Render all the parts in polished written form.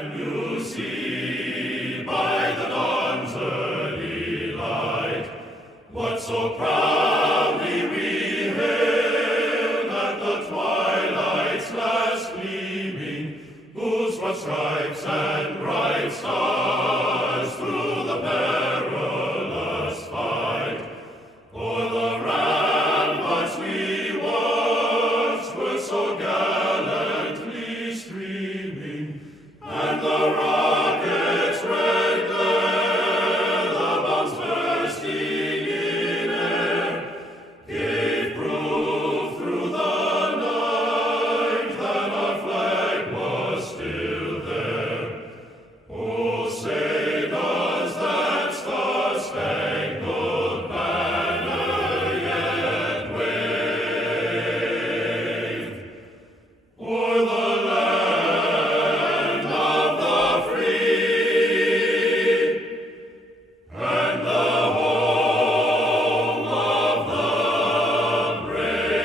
You see by the dawn's early light what so proudly we hailed at the twilight's last gleaming, whose broad stripes and bright stars through the perilous fight o'er the ramparts we watched were so gallantly streaming, and the rocket's red glare, the bombs bursting in air, gave proof through the night that our flag was still there. Oh, say does that star-spangled banner yet wave o'er the land of the free and the home of the brave?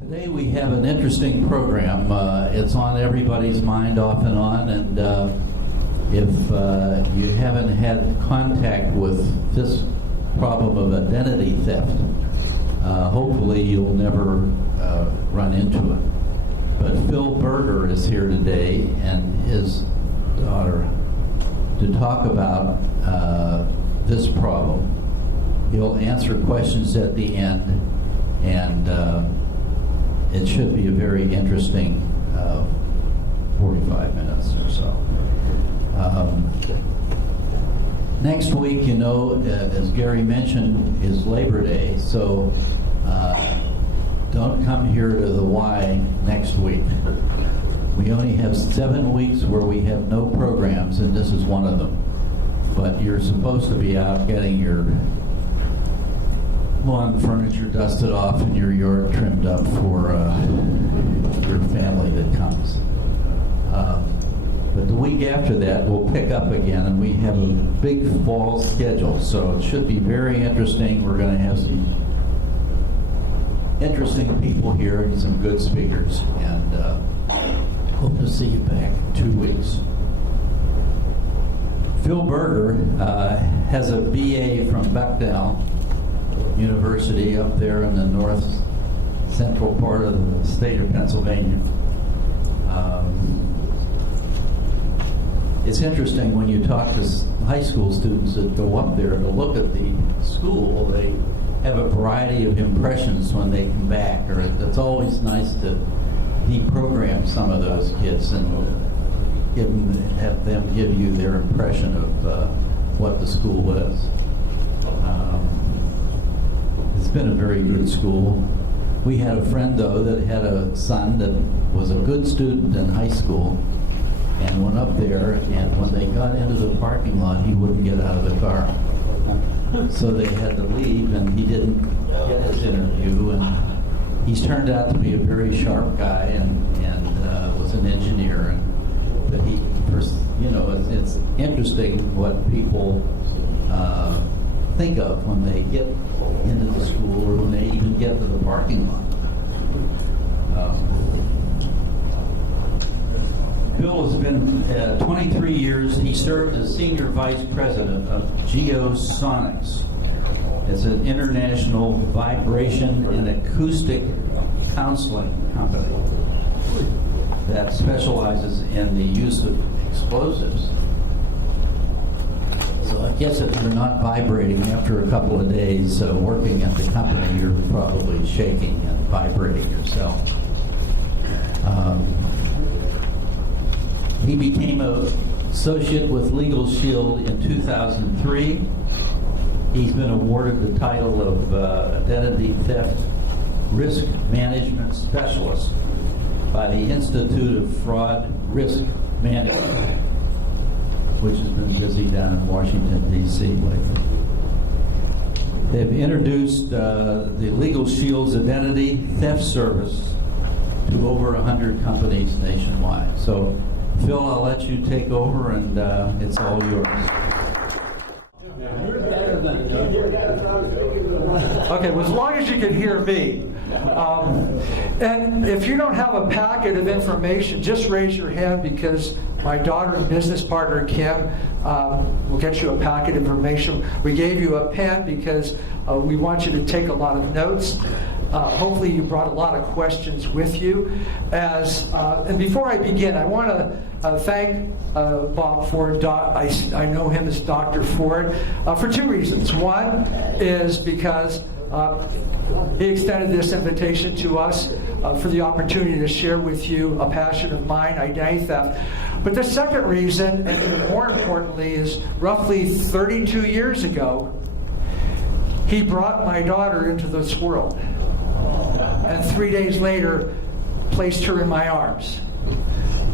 Today we have an interesting program. It's on everybody's mind off and on, and if you haven't had contact with this problem of identity theft, hopefully you'll never run into it. But Phil Berger is here today and his daughter to talk about this problem. He'll answer questions at the end, and it should be a very interesting 45 minutes or so. Next week, you know, as Gary mentioned, is Labor Day, so don't come here to the Y next week. We only have 7 weeks where we have no programs, and this is one of them. But you're supposed to be out getting your lawn furniture dusted off and your yard trimmed up for your family that comes. But the week after that, we'll pick up again, and we have a big fall schedule, so it should be very interesting. We're going to have some interesting people here and some good speakers, and hope to see you back in 2 weeks. Phil Berger has a BA from Bechdel University up there in the north central part of the state of Pennsylvania. It's interesting when you talk to high school students that go up there to look at the school, they have a variety of impressions when they come back, or it's always nice to deprogram some of those kids and have them give you their impression of what the school is. It's been a very good school. We had a friend, though, that had a son that was a good student in high school and went up there, and when they got into the parking lot, he wouldn't get out of the car. So they had to leave, and he didn't get his interview, and he's turned out to be a very sharp guy and was an engineer. But he, you know, it's interesting what people think of when they get into the school or when they even get to the parking lot. Bill has been 23 years. He served as Senior Vice President of Geosonics. It's an international vibration and acoustic counseling company that specializes in the use of explosives. So I guess if you're not vibrating after a couple of days working at the company, you're probably shaking and vibrating yourself. He became an associate with Legal Shield in 2003. He's been awarded the title of Identity Theft Risk Management Specialist by the Institute of Fraud Risk Management, which has been busy down in Washington, D.C. lately. They've introduced the Legal Shield's Identity Theft Service to over 100 companies nationwide. So, Phil, I'll let you take over, and it's all yours. Okay, well, as long as you can hear me. And if you don't have a packet of information, just raise your hand, because my daughter and business partner, Kim, will get you a packet of information. We gave you a pen because we want you to take a lot of notes. Hopefully you brought a lot of questions with you. And before I begin, I want to thank Bob Ford. I know him as Dr. Ford for two reasons. One is because he extended this invitation to us for the opportunity to share with you a passion of mine, identity theft. But the second reason, and even more importantly, is roughly 32 years ago, he brought my daughter into this world. And 3 days later, placed her in my arms.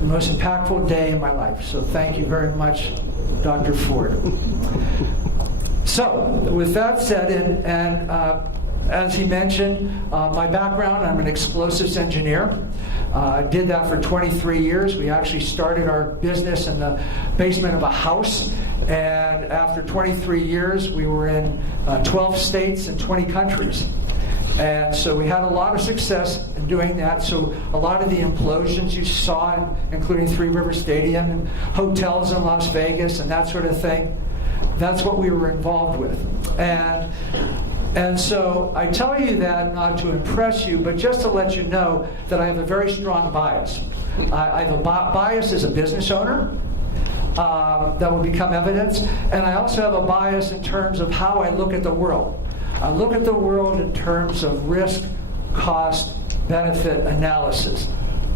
The most impactful day in my life. So thank you very much, Dr. Ford. So, with that said, and as he mentioned, my background, I'm an explosives engineer. I did that for 23 years. We actually started our business in the basement of a house. And after 23 years, we were in 12 states and 20 countries. And so we had a lot of success in doing that. So a lot of the implosions you saw, including Three River Stadium and hotels in Las Vegas and that sort of thing, that's what we were involved with. And so I tell you that not to impress you, but just to let you know that I have a very strong bias. I have a bias as a business owner that will become evidence. And I also have a bias in terms of how I look at the world. I look at the world in terms of risk, cost, benefit analysis.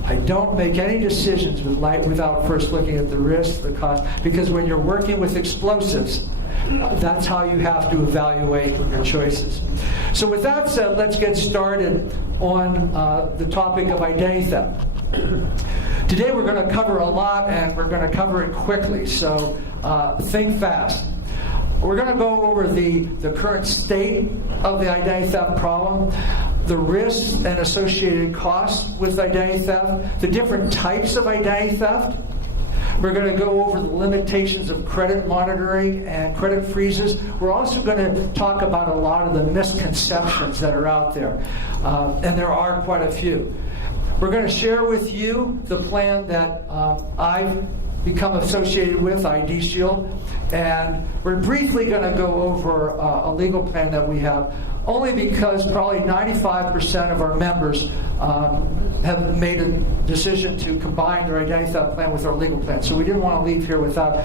I don't make any decisions without first looking at the risk, the cost, because when you're working with explosives, that's how you have to evaluate your choices. So with that said, let's get started on the topic of identity theft. Today we're going to cover a lot, and we're going to cover it quickly, so think fast. We're going to go over the current state of the identity theft problem, the risks and associated costs with identity theft, the different types of identity theft. We're going to go over the limitations of credit monitoring and credit freezes. We're also going to talk about a lot of the misconceptions that are out there, and there are quite a few. We're going to share with you the plan that I've become associated with, ID Shield, and we're briefly going to go over a legal plan that we have, only because probably 95% of our members have made a decision to combine their identity theft plan with our legal plan. So we didn't want to leave here without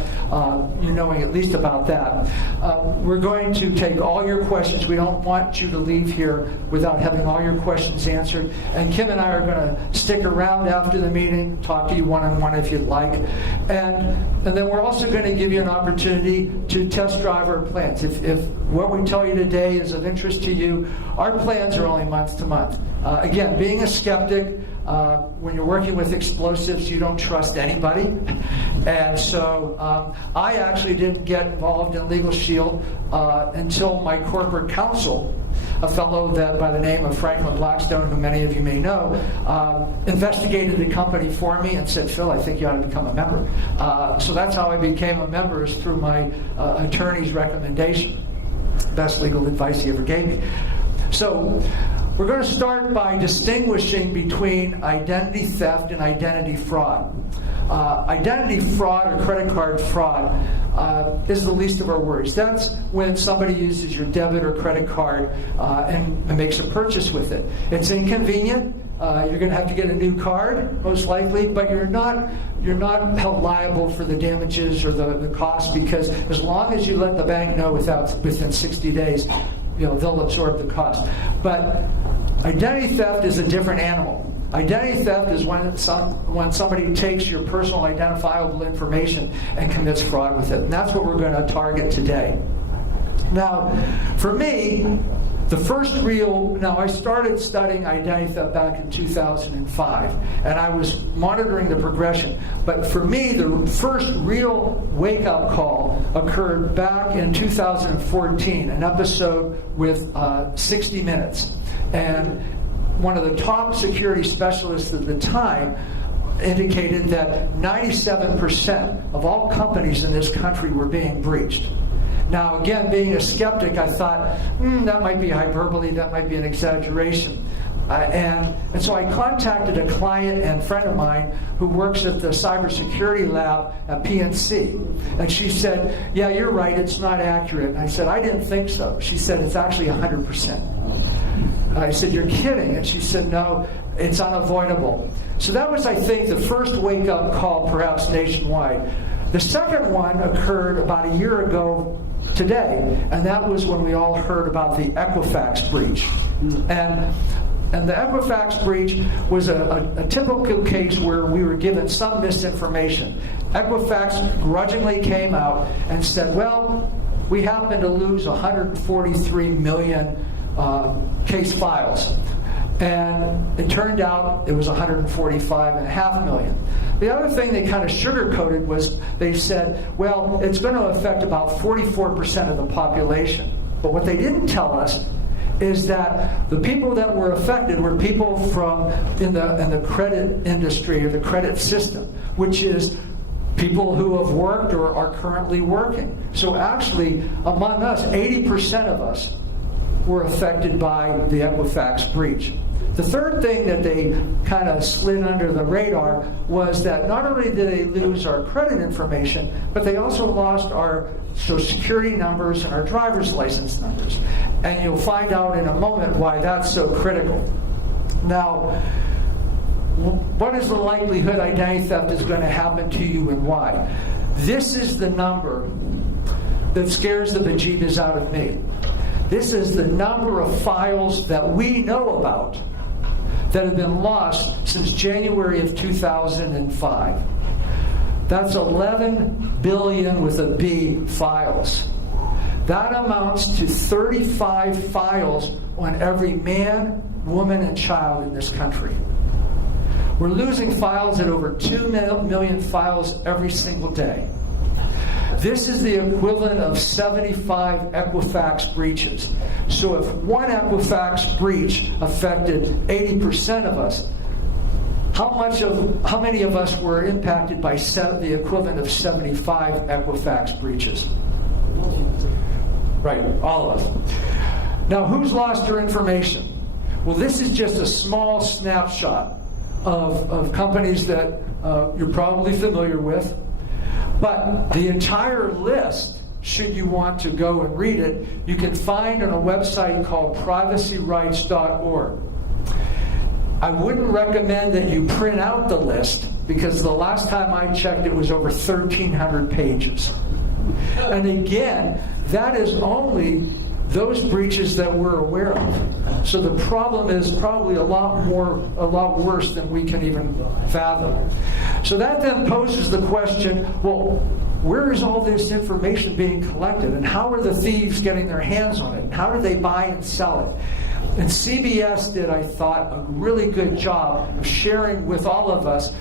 you knowing at least about that. We're going to take all your questions. We don't want you to leave here without having all your questions answered. And Kim and I are going to stick around after the meeting, talk to you one-on-one if you'd like. And then we're also going to give you an opportunity to test drive our plans. If what we tell you today is of interest to you, our plans are only month to month. Again, being a skeptic, when you're working with explosives, you don't trust anybody. And so I actually didn't get involved in Legal Shield until my corporate counsel, a fellow that by the name of Franklin Blackstone, who many of you may know, investigated the company for me and said, Phil, I think you ought to become a member. So that's how I became a member, is through my attorney's recommendation. Best legal advice he ever gave me. So we're going to start by distinguishing between identity theft and identity fraud. Identity fraud or credit card fraud is the least of our worries. That's when somebody uses your debit or credit card and makes a purchase with it. It's inconvenient. You're going to have to get a new card, most likely, but you're not held liable for the damages or the cost, because as long as you let the bank know within 60 days, they'll absorb the cost. But identity theft is a different animal. Identity theft is when somebody takes your personal identifiable information and commits fraud with it. And that's what we're going to target today. Now, for me, I started studying identity theft back in 2005, and I was monitoring the progression. But for me, the first real wake-up call occurred back in 2014, an episode with 60 Minutes. And one of the top security specialists at the time indicated that 97% of all companies in this country were being breached. Now, again, being a skeptic, I thought, that might be hyperbole, that might be an exaggeration. And so I contacted a client and friend of mine who works at the cybersecurity lab at PNC. And she said, yeah, you're right, it's not accurate. And I said, I didn't think so. She said, it's actually 100%. I said, you're kidding. And she said, no, it's unavoidable. So that was, I think, the first wake-up call, perhaps nationwide. The second one occurred about a year ago today, and that was when we all heard about the Equifax breach. And the Equifax breach was a typical case where we were given some misinformation. Equifax grudgingly came out and said, well, we happen to lose 143 million case files. And it turned out it was 145.5 million. The other thing they kind of sugarcoated was they said, well, it's going to affect about 44% of the population. But what they didn't tell us is that the people that were affected were people from in the credit industry or the credit system, which is people who have worked or are currently working. So actually, among us, 80% of us were affected by the Equifax breach. The third thing that they kind of slid under the radar was that not only did they lose our credit information, but they also lost our Social Security numbers and our driver's license numbers. And you'll find out in a moment why that's so critical. Now, what is the likelihood identity theft is going to happen to you and why? This is the number that scares the bejeebus out of me. This is the number of files that we know about that have been lost since January of 2005. That's 11 billion with a B files. That amounts to 35 files on every man, woman, and child in this country. We're losing files at over 2 million files every single day. This is the equivalent of 75 Equifax breaches. So if one Equifax breach affected 80% of us, how many of us were impacted by the equivalent of 75 Equifax breaches? Right, all of us. Now, who's lost their information? Well, this is just a small snapshot of companies that you're probably familiar with. But the entire list, should you want to go and read it, you can find on a website called privacyrights.org. I wouldn't recommend that you print out the list because the last time I checked it was over 1,300 pages. And again, that is only those breaches that we're aware of. So the problem is probably a lot worse than we can even fathom. So that then poses the question, well, where is all this information being collected? And how are the thieves getting their hands on it? And how do they buy and sell it? And CBS did, I thought, a really good job of sharing with all of us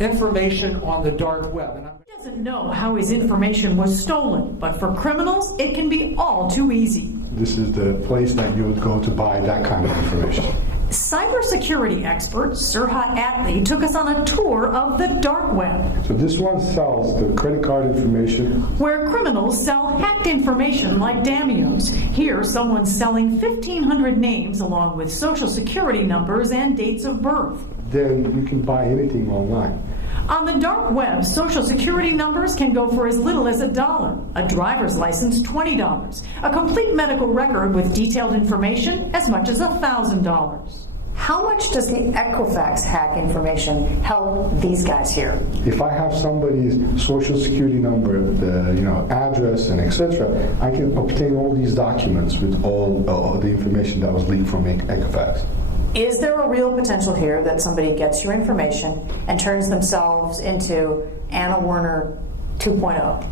information on the dark web. And doesn't know how his information was stolen, but for criminals, it can be all too easy. This is the place that you would go to buy that kind of information. Cybersecurity expert Serhat Atli took us on a tour of the dark web. So this one sells the credit card information. Where criminals sell hacked information like Damios. Here, someone's selling 1,500 names along with social security numbers and dates of birth. Then you can buy anything online. On the dark web, social security numbers can go for as little as $1, a driver's license $20, a complete medical record with detailed information as much as $1,000. How much does the Equifax hack information help these guys here? If I have somebody's social security number, the address, and etc., I can obtain all these documents with all the information that was leaked from Equifax. Is there a real potential here that somebody gets your information and turns themselves into Anna Werner 2.0?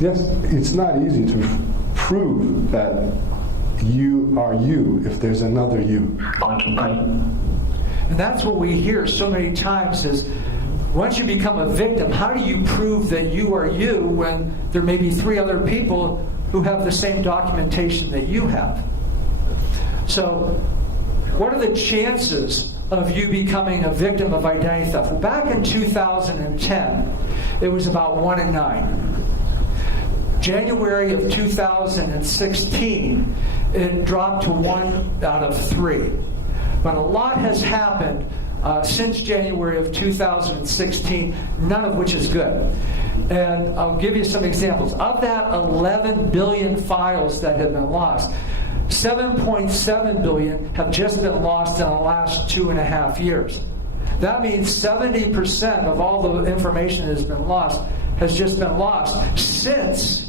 Yes, it's not easy to prove that you are you if there's another you. And that's what we hear so many times is, once you become a victim, how do you prove that you are you when there may be 3 other people who have the same documentation that you have? So what are the chances of you becoming a victim of identity theft? Well, back in 2010, it was about 1 in 9. January of 2016, it dropped to 1 out of 3. But a lot has happened since January of 2016, none of which is good. And I'll give you some examples. Of that 11 billion files that have been lost, 7.7 billion have just been lost in the last 2.5 years. That means 70% of all the information that has just been lost since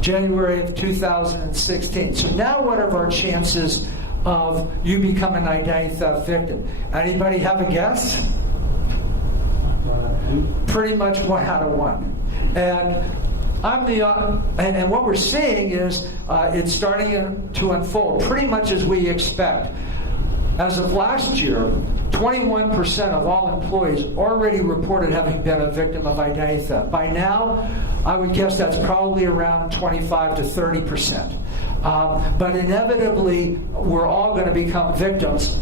January of 2016. So now what are our chances of you becoming an identity theft victim? Anybody have a guess? Pretty much 1 out of 1. And and what we're seeing is it's starting to unfold pretty much as we expect. As of last year, 21% of all employees already reported having been a victim of identity theft. By now, I would guess that's probably around 25 to 30%. But inevitably, we're all going to become victims.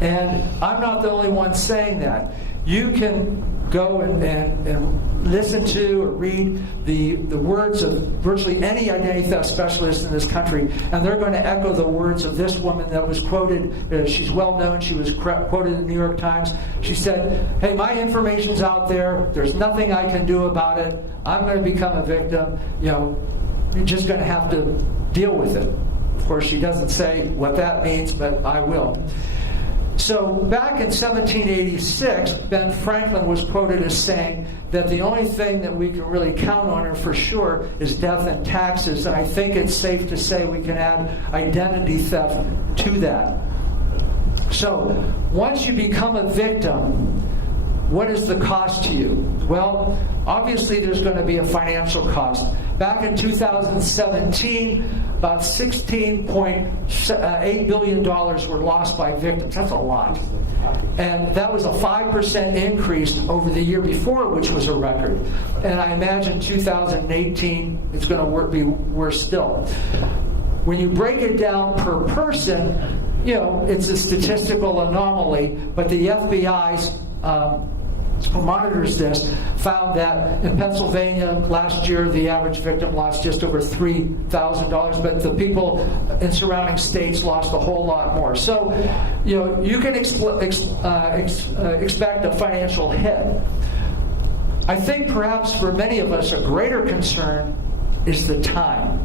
And I'm not the only one saying that. You can go and listen to or read the words of virtually any identity theft specialist in this country, and they're going to echo the words of this woman that was quoted. She's well known. She was quoted in the New York Times. She said, "Hey, my information's out there. There's nothing I can do about it. I'm going to become a victim. You're just going to have to deal with it." Of course, she doesn't say what that means, but I will. So back in 1786, Ben Franklin was quoted as saying that the only thing that we can really count on her for sure is death and taxes. And I think it's safe to say we can add identity theft to that. So once you become a victim, what is the cost to you? Well, obviously there's going to be a financial cost. Back in 2017, about $16.8 billion were lost by victims. That's a lot. And that was a 5% increase over the year before, which was a record. And I imagine 2018, it's going to be worse still. When you break it down per person, it's a statistical anomaly, but the FBI's who monitors this found that in Pennsylvania last year the average victim lost just over $3,000, but the people in surrounding states lost a whole lot more. So, you can expect a financial hit. I think perhaps for many of us a greater concern is the time.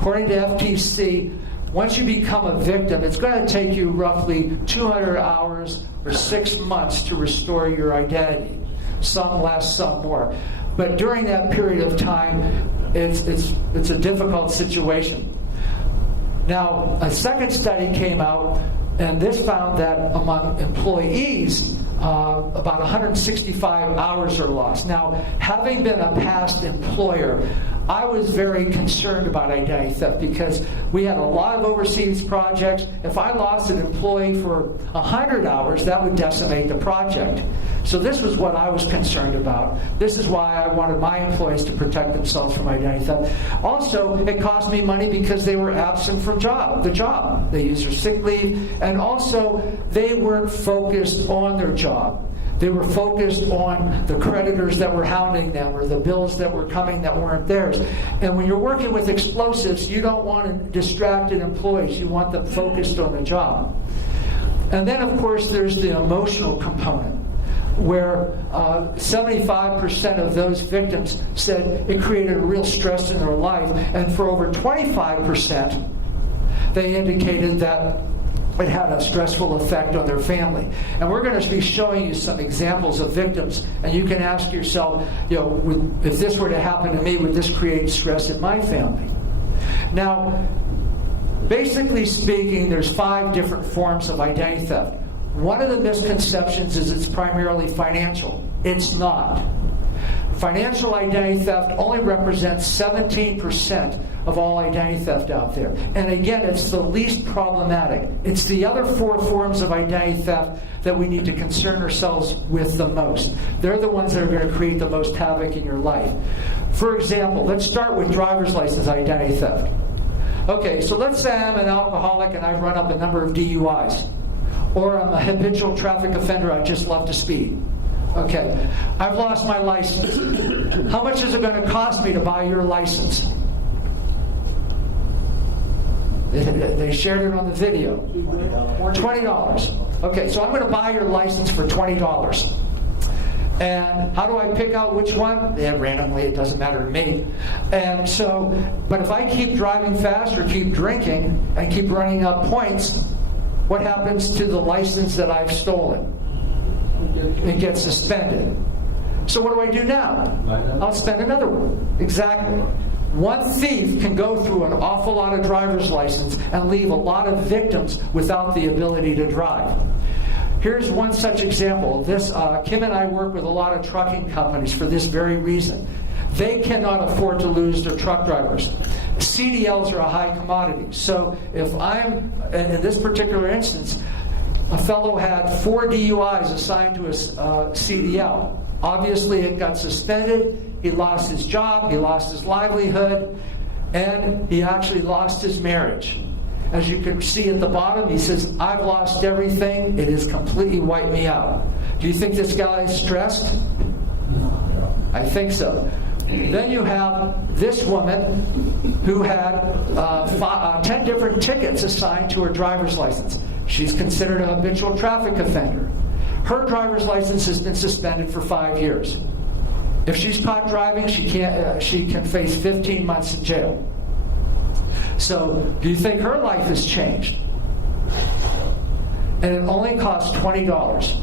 According to FTC, once you become a victim, it's going to take you roughly 200 hours or 6 months to restore your identity. Some less, some more. But during that period of time, it's a difficult situation. Now, a second study came out, and this found that among employees, about 165 hours are lost. Now, having been a past employer, I was very concerned about identity theft because we had a lot of overseas projects. If I lost an employee for 100 hours, that would decimate the project. So this was what I was concerned about. This is why I wanted my employees to protect themselves from identity theft. Also, it cost me money because they were absent from the job. They used their sick leave, and also they weren't focused on their job. They were focused on the creditors that were hounding them or the bills that were coming that weren't theirs. And when you're working with explosives, you don't want distracted employees. You want them focused on the job. And then, of course, there's the emotional component, where 75% of those victims said it created a real stress in their life. And for over 25%, they indicated that it had a stressful effect on their family. And we're going to be showing you some examples of victims, and you can ask yourself, if this were to happen to me, would this create stress in my family? Now, basically speaking, there's 5 different forms of identity theft. One of the misconceptions is it's primarily financial. It's not. Financial identity theft only represents 17% of all identity theft out there. And again, it's the least problematic. It's the other 4 forms of identity theft that we need to concern ourselves with the most. They're the ones that are going to create the most havoc in your life. For example, let's start with driver's license identity theft. Okay, so let's say I'm an alcoholic and I've run up a number of DUIs. Or I'm a habitual traffic offender, I just love to speed. Okay, I've lost my license. How much is it going to cost me to buy your license? They shared it on the video. $20. Okay, so I'm going to buy your license for $20. And how do I pick out which one? Yeah, randomly, it doesn't matter to me. And so, but if I keep driving fast or keep drinking and keep running up points, what happens to the license that I've stolen? It gets suspended. So what do I do now? I'll spend another one. Exactly. One thief can go through an awful lot of driver's license and leave a lot of victims without the ability to drive. Here's one such example. Kim and I work with a lot of trucking companies for this very reason. They cannot afford to lose their truck drivers. CDLs are a high commodity. So if I'm, in this particular instance, a fellow had 4 DUIs assigned to a CDL. Obviously, it got suspended. He lost his job. He lost his livelihood. And he actually lost his marriage. As you can see at the bottom, he says, I've lost everything. It has completely wiped me out. Do you think this guy is stressed? I think so. Then you have this woman who had 10 different tickets assigned to her driver's license. She's considered a habitual traffic offender. Her driver's license has been suspended for 5 years. If she's caught driving, she can face 15 months in jail. So, do you think her life has changed? And it only costs $20.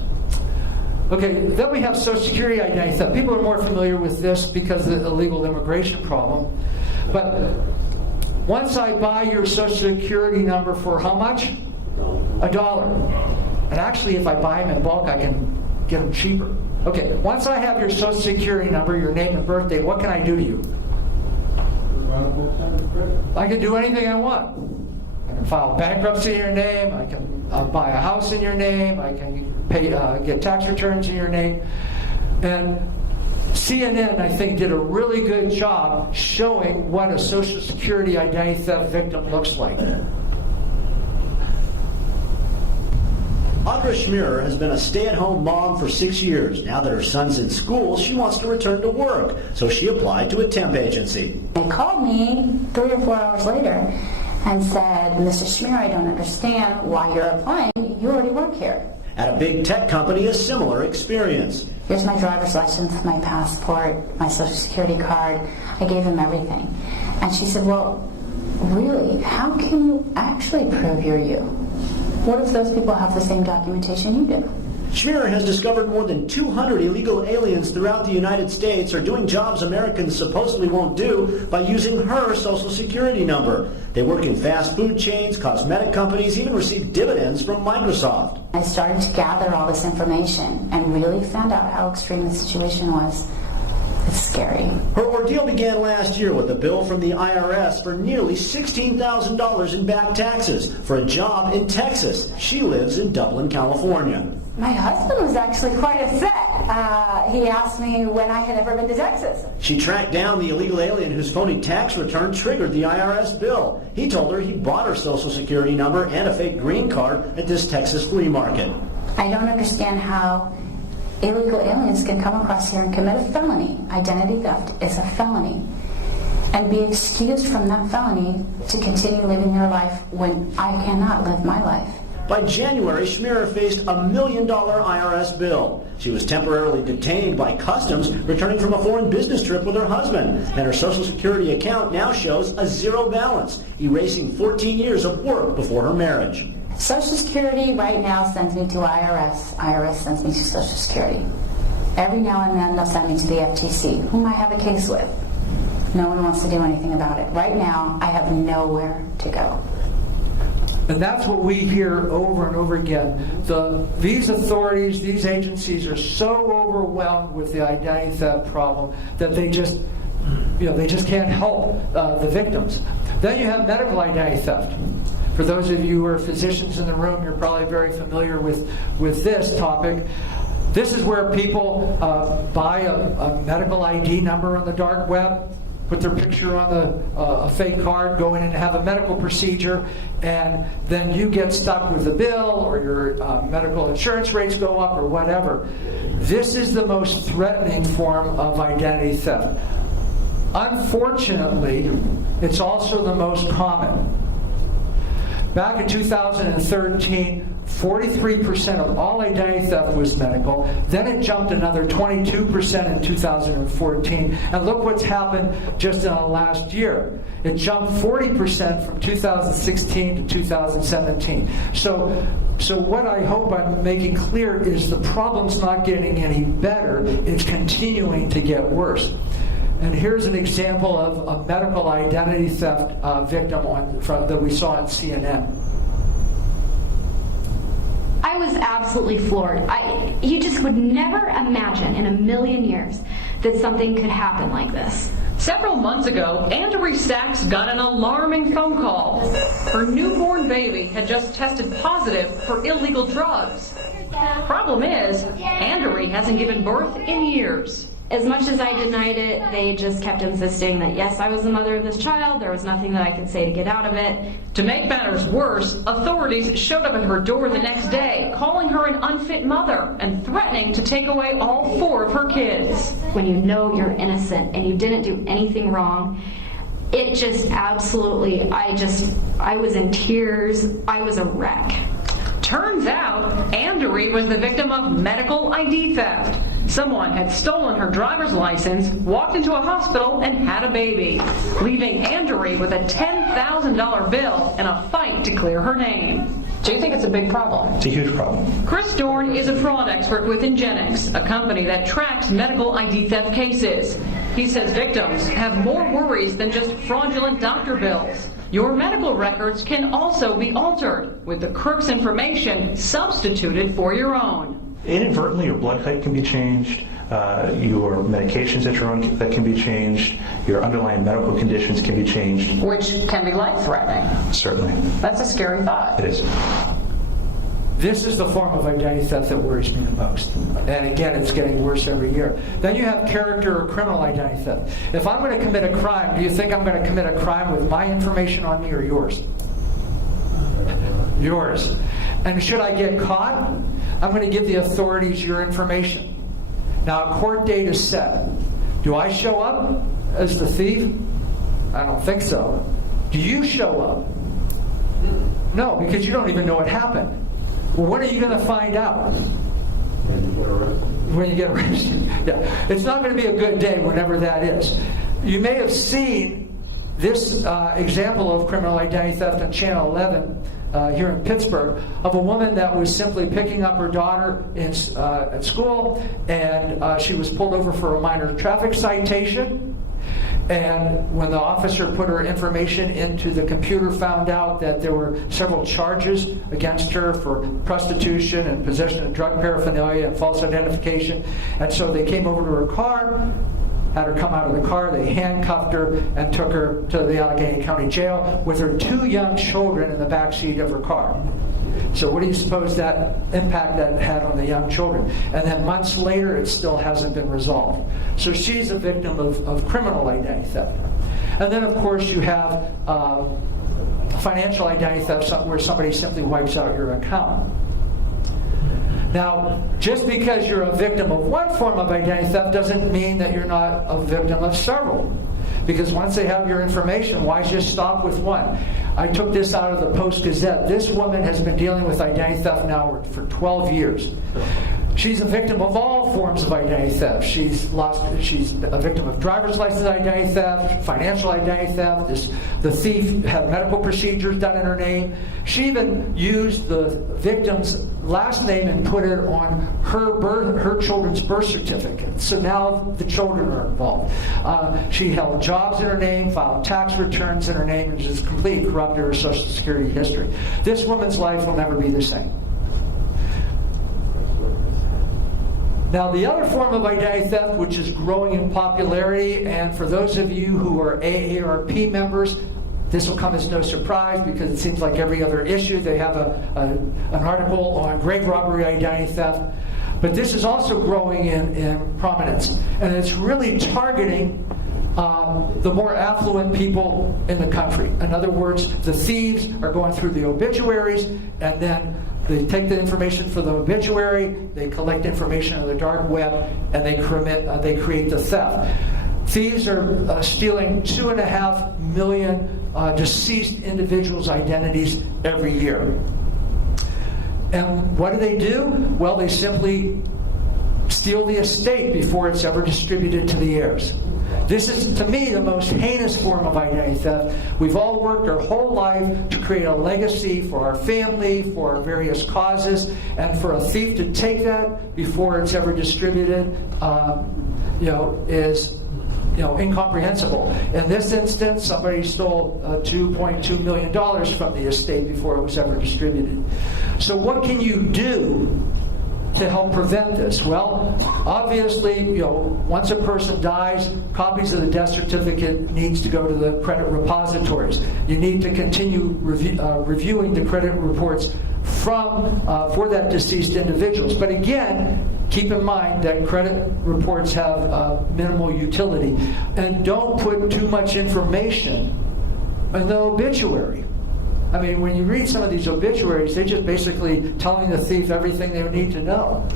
Okay, then we have Social Security identity theft. People are more familiar with this because of the illegal immigration problem. But once I buy your Social Security number for how much? $1. And actually, if I buy them in bulk, I can get them cheaper. Okay, once I have your Social Security number, your name and birthday, what can I do to you? I can do anything I want. I can file bankruptcy in your name. I can buy a house in your name. I can get tax returns in your name. And CNN, I think, did a really good job showing what a Social Security identity theft victim looks like. Audra Schmierer has been a stay-at-home mom for 6 years. Now that her son's in school, she wants to return to work, so she applied to a temp agency. They called me 3 or 4 hours later and said, Mr. Schmierer, I don't understand why you're applying. You already work here. At a big tech company, a similar experience. Here's my driver's license, my passport, my social security card. I gave him everything. And she said, well, really, how can you actually prove you're you? What if those people have the same documentation you do? Schmierer has discovered more than 200 illegal aliens throughout the United States are doing jobs Americans supposedly won't do by using her Social Security number. They work in fast food chains, cosmetic companies, even receive dividends from Microsoft. I started to gather all this information and really found out how extreme the situation was. It's scary. Her ordeal began last year with a bill from the IRS for nearly $16,000 in back taxes for a job in Texas. She lives in Dublin, California. My husband was actually quite upset. He asked me when I had ever been to Texas. She tracked down the illegal alien whose phony tax return triggered the IRS bill. He told her he bought her Social Security number and a fake green card at this Texas flea market. I don't understand how illegal aliens can come across here and commit a felony. Identity theft is a felony. And be excused from that felony to continue living your life when I cannot live my life. By January, Schmierer faced a $1 million IRS bill. She was temporarily detained by Customs returning from a foreign business trip with her husband. And her Social Security account now shows a zero balance, erasing 14 years of work before her marriage. Social Security right now sends me to IRS. IRS sends me to Social Security. Every now and then they'll send me to the FTC, whom I have a case with. No one wants to do anything about it. Right now, I have nowhere to go. And that's what we hear over and over again. These authorities, these agencies are so overwhelmed with the identity theft problem that they just can't help the victims. Then you have medical identity theft. For those of you who are physicians in the room, you're probably very familiar with this topic. This is where people buy a medical ID number on the dark web. put their picture on a fake card, go in and have a medical procedure, and then you get stuck with the bill, or your medical insurance rates go up, or whatever. This is the most threatening form of identity theft. Unfortunately, it's also the most common. Back in 2013, 43% of all identity theft was medical. Then it jumped another 22% in 2014. And look what's happened just in the last year. It jumped 40% from 2016 to 2017. So what I hope I'm making clear is the problem's not getting any better. It's continuing to get worse. And here's an example of a medical identity theft victim that we saw on CNN. I was absolutely floored. You just would never imagine in a million years that something could happen like this. Several months ago, Andrea Sachs got an alarming phone call. Her newborn baby had just tested positive for illegal drugs. Problem is, Andrea hasn't given birth in years. As much as I denied it, they just kept insisting that yes, I was the mother of this child. There was nothing that I could say to get out of it. To make matters worse, authorities showed up at her door the next day, calling her an unfit mother and threatening to take away all 4 of her kids. When you know you're innocent and you didn't do anything wrong, it just absolutely, I was in tears. I was a wreck. Turns out, Andrea was the victim of medical ID theft. Someone had stolen her driver's license, walked into a hospital, and had a baby, leaving Andrea with a $10,000 bill and a fight to clear her name. Do you think it's a big problem? It's a huge problem. Chris Dorn is a fraud expert with Ingenix, a company that tracks medical ID theft cases. He says victims have more worries than just fraudulent doctor bills. Your medical records can also be altered, with the crook's information substituted for your own. Inadvertently, your blood type can be changed, your medications that you're on that can be changed, your underlying medical conditions can be changed. Which can be life-threatening. Certainly. That's a scary thought. It is. This is the form of identity theft that worries me the most. And again, it's getting worse every year. Then you have character or criminal identity theft. If I'm going to commit a crime, do you think I'm going to commit a crime with my information on me or yours? Yours. And should I get caught, I'm going to give the authorities your information. Now, a court date is set. Do I show up as the thief? I don't think so. Do you show up? No, because you don't even know what happened. Well, when are you going to find out? When you get arrested. Yeah. It's not going to be a good day whenever that is. You may have seen this example of criminal identity theft on Channel 11 here in Pittsburgh, of a woman that was simply picking up her daughter at school, and she was pulled over for a minor traffic citation. And when the officer put her information into the computer, found out that there were several charges against her for prostitution and possession of drug paraphernalia and false identification. And so they came over to her car, had her come out of the car, they handcuffed her and took her to the Allegheny County Jail with her 2 young children in the back seat of her car. So what do you suppose that impact that had on the young children? And then months later, it still hasn't been resolved. So she's a victim of criminal identity theft. And then, of course, you have financial identity theft, where somebody simply wipes out your account. Now, just because you're a victim of one form of identity theft doesn't mean that you're not a victim of several. Because once they have your information, why just stop with one? I took this out of the Post-Gazette. This woman has been dealing with identity theft now for 12 years. She's a victim of all forms of identity theft. She's a victim of driver's license identity theft, financial identity theft. The thief had medical procedures done in her name. She even used the victim's last name and put it on her children's birth certificate. So now the children are involved. She held jobs in her name, filed tax returns in her name, and just completely corrupted her Social Security history. This woman's life will never be the same. Now, the other form of identity theft, which is growing in popularity, and for those of you who are AARP members, this will come as no surprise because it seems like every other issue they have an article on grave robbery identity theft. But this is also growing in prominence, and it's really targeting the more affluent people in the country. In other words, the thieves are going through the obituaries, and then they take the information for the obituary, they collect information on the dark web, and they create the theft. Thieves are stealing 2.5 million deceased individuals' identities every year. And what do? Well, they simply steal the estate before it's ever distributed to the heirs. This is, to me, the most heinous form of identity theft. We've all worked our whole life to create a legacy for our family, for our various causes, and for a thief to take that before it's ever distributed, is incomprehensible. In this instance, somebody stole $2.2 million from the estate before it was ever distributed. So what can you do to help prevent this? Well, obviously, once a person dies, copies of the death certificate needs to go to the credit repositories. You need to continue reviewing the credit reports for that deceased individuals. But again, keep in mind that credit reports have minimal utility. And don't put too much information in the obituary. I mean, when you read some of these obituaries, they're just basically telling the thief everything they need to know.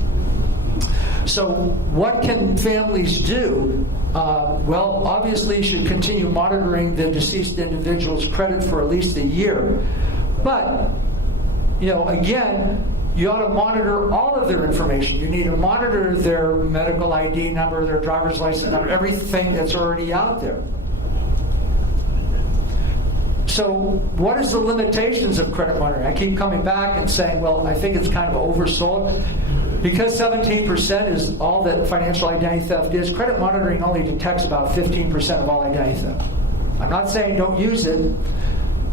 So what can families do? Well, obviously you should continue monitoring the deceased individual's credit for at least a year. But, again, you ought to monitor all of their information. You need to monitor their medical ID number, their driver's license number, everything that's already out there. So what is the limitations of credit monitoring? I keep coming back and saying, well, I think it's kind of oversold. Because 17% is all that financial identity theft is, credit monitoring only detects about 15% of all identity theft. I'm not saying don't use it,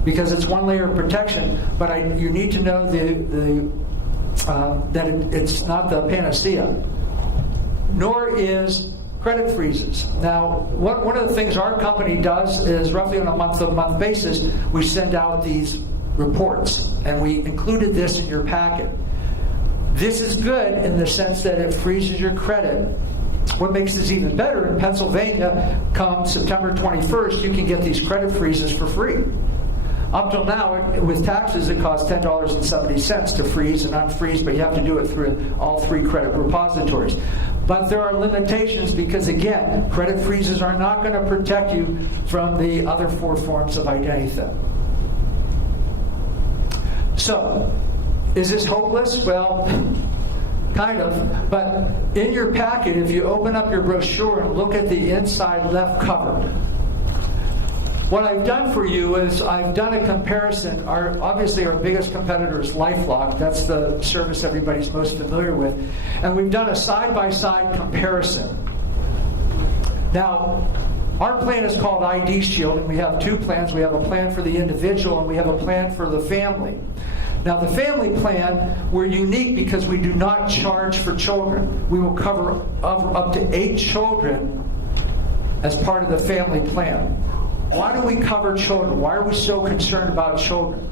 because it's one layer of protection, but you need to know that it's not the panacea. Nor is credit freezes. Now, one of the things our company does is roughly on a month-to-month basis, we send out these reports, and we included this in your packet. This is good in the sense that it freezes your credit. What makes this even better, in Pennsylvania, come September 21st, you can get these credit freezes for free. Up till now, with taxes, it costs $10.70 to freeze and unfreeze, but you have to do it through all 3 credit repositories. But there are limitations because, again, credit freezes are not going to protect you from the other 4 forms of identity theft. So, is this hopeless? Well, kind of. But in your packet, if you open up your brochure and look at the inside left cover, what I've done for you is I've done a comparison. Obviously, our biggest competitor is LifeLock. That's the service everybody's most familiar with. And we've done a side-by-side comparison. Now, our plan is called ID Shield, and we have 2 plans. We have a plan for the individual, and we have a plan for the family. Now, the family plan, we're unique because we do not charge for children. We will cover up to 8 children as part of the family plan. Why do we cover children? Why are we so concerned about children?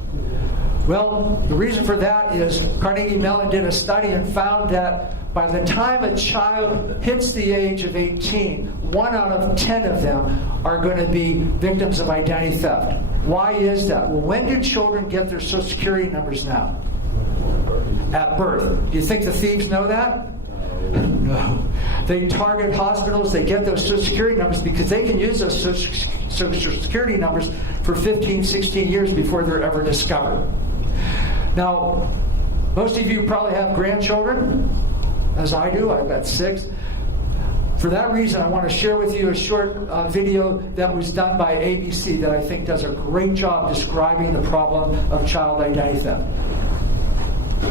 Well, the reason for that is Carnegie Mellon did a study and found that by the time a child hits the age of 18, 1 out of 10 of them are going to be victims of identity theft. Why is that? Well, when do children get their Social Security numbers now? At birth. Do you think the thieves know that? No. They target hospitals, they get those Social Security numbers because they can use those Social Security numbers for 15, 16 years before they're ever discovered. Now, most of you probably have grandchildren, as I do. I've got 6. For that reason, I want to share with you a short video that was done by ABC that I think does a great job describing the problem of child identity theft.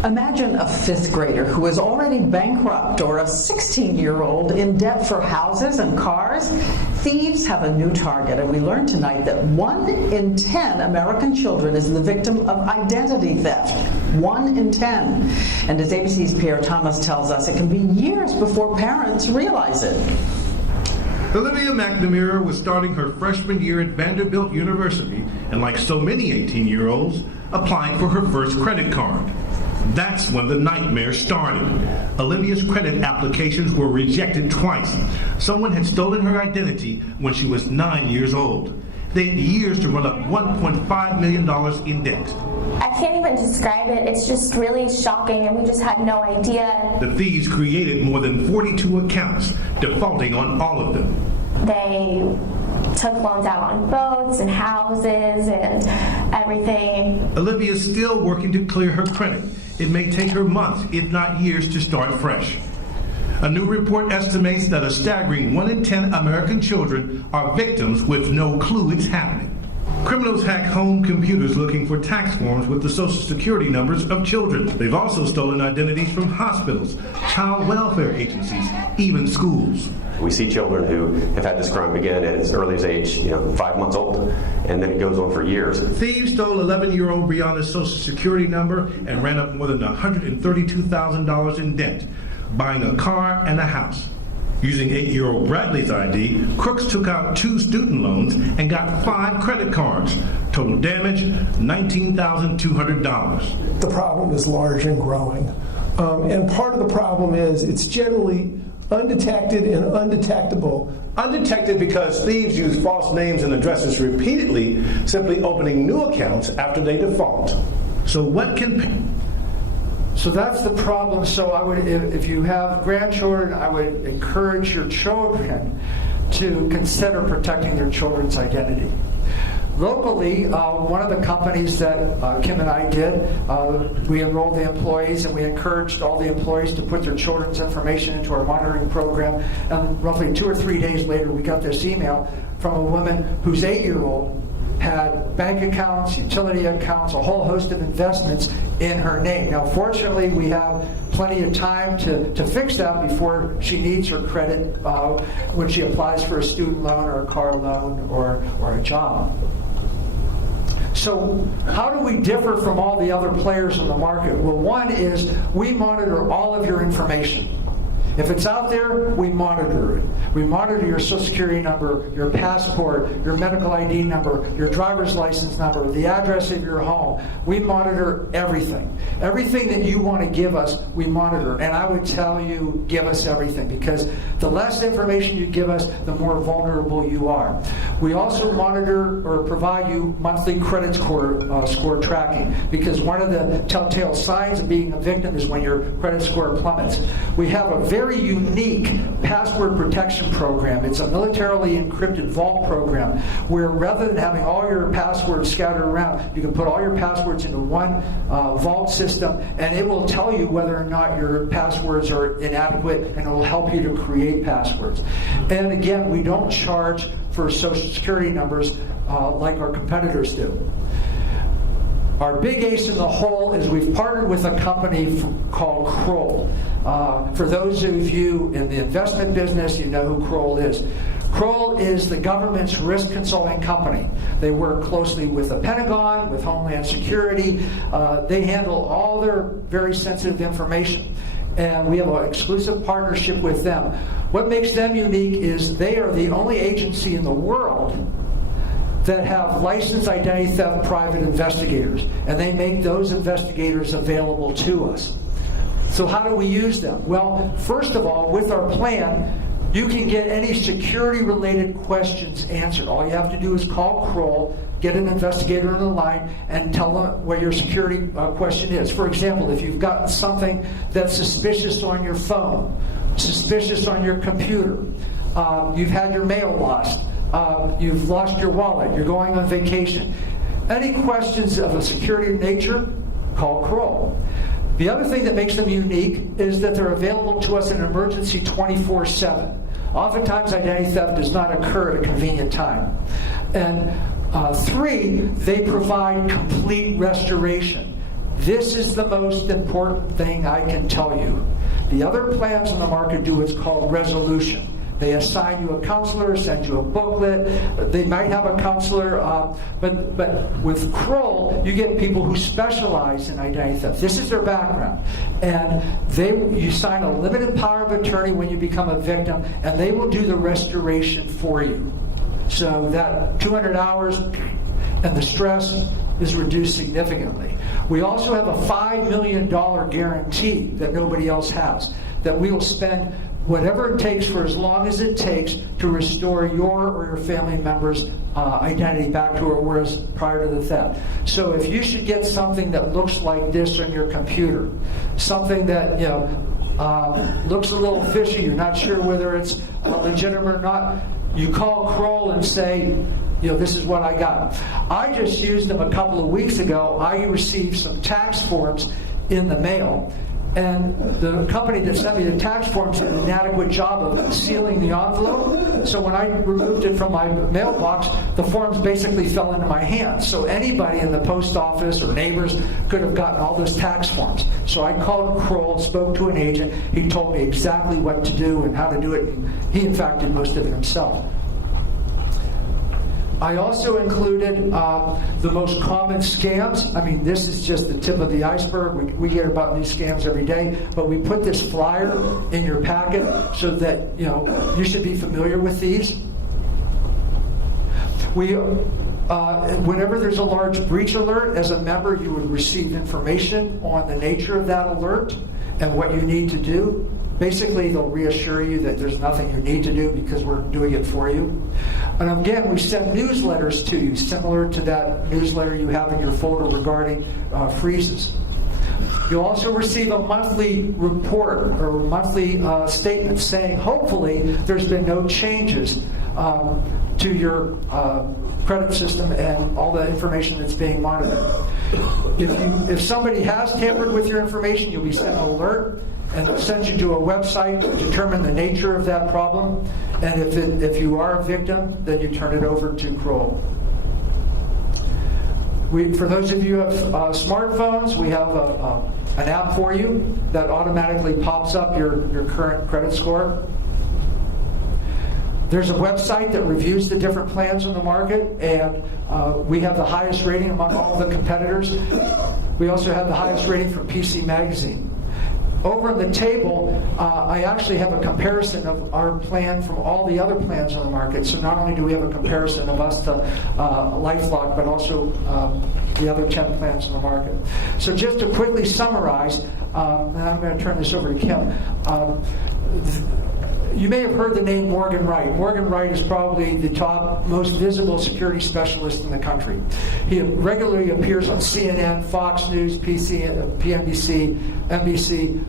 Imagine a 5th grader who is already bankrupt or a 16-year-old in debt for houses and cars. Thieves have a new target, and we learned tonight that 1 in 10 American children is the victim of identity theft. 1 in 10. And as ABC's Pierre Thomas tells us, it can be years before parents realize it. Olivia McNamara was starting her freshman year at Vanderbilt University, and like so many 18-year-olds, applying for her first credit card. That's when the nightmare started. Olivia's credit applications were rejected twice. Someone had stolen her identity when she was 9 years old. They had years to run up $1.5 million in debt. I can't even describe it. It's just really shocking, and we just had no idea. The thieves created more than 42 accounts, defaulting on all of them. They took loans out on boats and houses and everything. Olivia's still working to clear her credit. It may take her months, if not years, to start fresh. A new report estimates that a staggering 1 in 10 American children are victims with no clue it's happening. Criminals hack home computers looking for tax forms with the Social Security numbers of children. They've also stolen identities from hospitals, child welfare agencies, even schools. We see children who have had this crime begin at as early as age 5 months old, and then it goes on for years. Thieves stole 11-year-old Brianna's Social Security number and ran up more than $132,000 in debt, buying a car and a house. Using 8-year-old Bradley's ID, crooks took out 2 student loans and got 5 credit cards. Total damage, $19,200. The problem is large and growing. And part of the problem is it's generally undetected and undetectable. Undetected because thieves use false names and addresses repeatedly, simply opening new accounts after they default. So that's the problem. So I would, if you have grandchildren, I would encourage your children to consider protecting their children's identity. Locally, one of the companies that Kim and I did, we enrolled the employees and we encouraged all the employees to put their children's information into our monitoring program. And roughly 2 or 3 days later, we got this email from a woman whose 8-year-old had bank accounts, utility accounts, a whole host of investments in her name. Now, fortunately, we have plenty of time to fix that before she needs her credit when she applies for a student loan or a car loan or a job. So how do we differ from all the other players in the market? Well, one is we monitor all of your information. If it's out there, we monitor it. We monitor your Social Security number, your passport, your medical ID number, your driver's license number, the address of your home. We monitor everything. Everything that you want to give us, we monitor. And I would tell you, give us everything, because the less information you give us, the more vulnerable you are. We also monitor or provide you monthly credit score tracking, because one of the telltale signs of being a victim is when your credit score plummets. We have a very unique password protection program. It's a militarily encrypted vault program where rather than having all your passwords scattered around, you can put all your passwords into one vault system, and it will tell you whether or not your passwords are inadequate, and it will help you to create passwords. And again, we don't charge for Social Security numbers like our competitors do. Our big ace in the hole is we've partnered with a company called Kroll. For those of you in the investment business, you know who Kroll is. Kroll is the government's risk consulting company. They work closely with the Pentagon, with Homeland Security. They handle all their very sensitive information. And we have an exclusive partnership with them. What makes them unique is they are the only agency in the world that have licensed identity theft private investigators, and they make those investigators available to us. So how do we use them? Well, first of all, with our plan, you can get any security-related questions answered. All you have to do is call Kroll, get an investigator on the line, and tell them what your security question is. For example, if you've got something that's suspicious on your phone, suspicious on your computer, you've had your mail lost, you've lost your wallet, you're going on vacation. Any questions of a security nature, call Kroll. The other thing that makes them unique is that they're available to us in an emergency 24/7. Oftentimes identity theft does not occur at a convenient time. And 3, they provide complete restoration. This is the most important thing I can tell you. The other plans on the market do what's called resolution. They assign you a counselor, send you a booklet. They might have a counselor, but with Kroll, you get people who specialize in identity theft. This is their background. And you sign a limited power of attorney when you become a victim, and they will do the restoration for you. So that 200 hours and the stress is reduced significantly. We also have a $5 million guarantee that nobody else has, that we will spend whatever it takes for as long as it takes to restore your or your family member's identity back to where it was prior to the theft. So if you should get something that looks like this on your computer, something that looks a little fishy, you're not sure whether it's legitimate or not, you call Kroll and say, this is what I got. I just used them a couple of weeks ago. I received some tax forms in the mail, and the company that sent me the tax forms did an inadequate job of sealing the envelope. So when I removed it from my mailbox, the forms basically fell into my hands. So anybody in the post office or neighbors could have gotten all those tax forms. So I called Kroll, spoke to an agent. He told me exactly what to do and how to do it. And he, in fact, did most of it himself. I also included the most common scams. I mean, this is just the tip of the iceberg. We hear about these scams every day, but we put this flyer in your packet so that you should be familiar with these. Whenever there's a large breach alert, as a member, you would receive information on the nature of that alert and what you need to do. Basically, they'll reassure you that there's nothing you need to do because we're doing it for you. And again, we send newsletters to you, similar to that newsletter you have in your folder regarding freezes. You'll also receive a monthly report or monthly statement saying, hopefully, there's been no changes to your credit system and all the information that's being monitored. If somebody has tampered with your information, you'll be sent an alert, and it sends you to a website to determine the nature of that problem. And if you are a victim, then you turn it over to Kroll. For those of you who have smartphones, we have an app for you that automatically pops up your current credit score. There's a website that reviews the different plans on the market, and we have the highest rating among all the competitors. We also have the highest rating from PC Magazine. Over on the table, I actually have a comparison of our plan from all the other plans on the market. So not only do we have a comparison of us to LifeLock, but also the other 10 plans on the market. So just to quickly summarize, and I'm going to turn this over to Kim. You may have heard the name Morgan Wright. Morgan Wright is probably the top, most visible security specialist in the country. He regularly appears on CNN, Fox News, PNBC, NBC,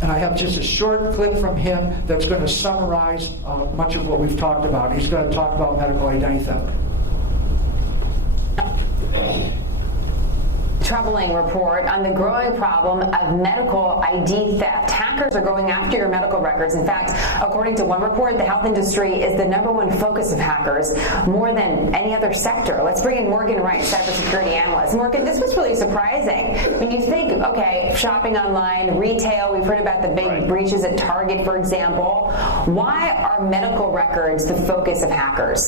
and I have just a short clip from him that's going to summarize much of what we've talked about. He's going to talk about medical identity theft. Troubling report on the growing problem of medical ID theft. Hackers are going after your medical records. In fact, according to one report, the health industry is the #1 focus of hackers, more than any other sector. Let's bring in Morgan Wright, cybersecurity analyst. Morgan, this was really surprising. When you think, okay, shopping online, retail, we've heard about the big breaches at Target, for example. Why are medical records the focus of hackers?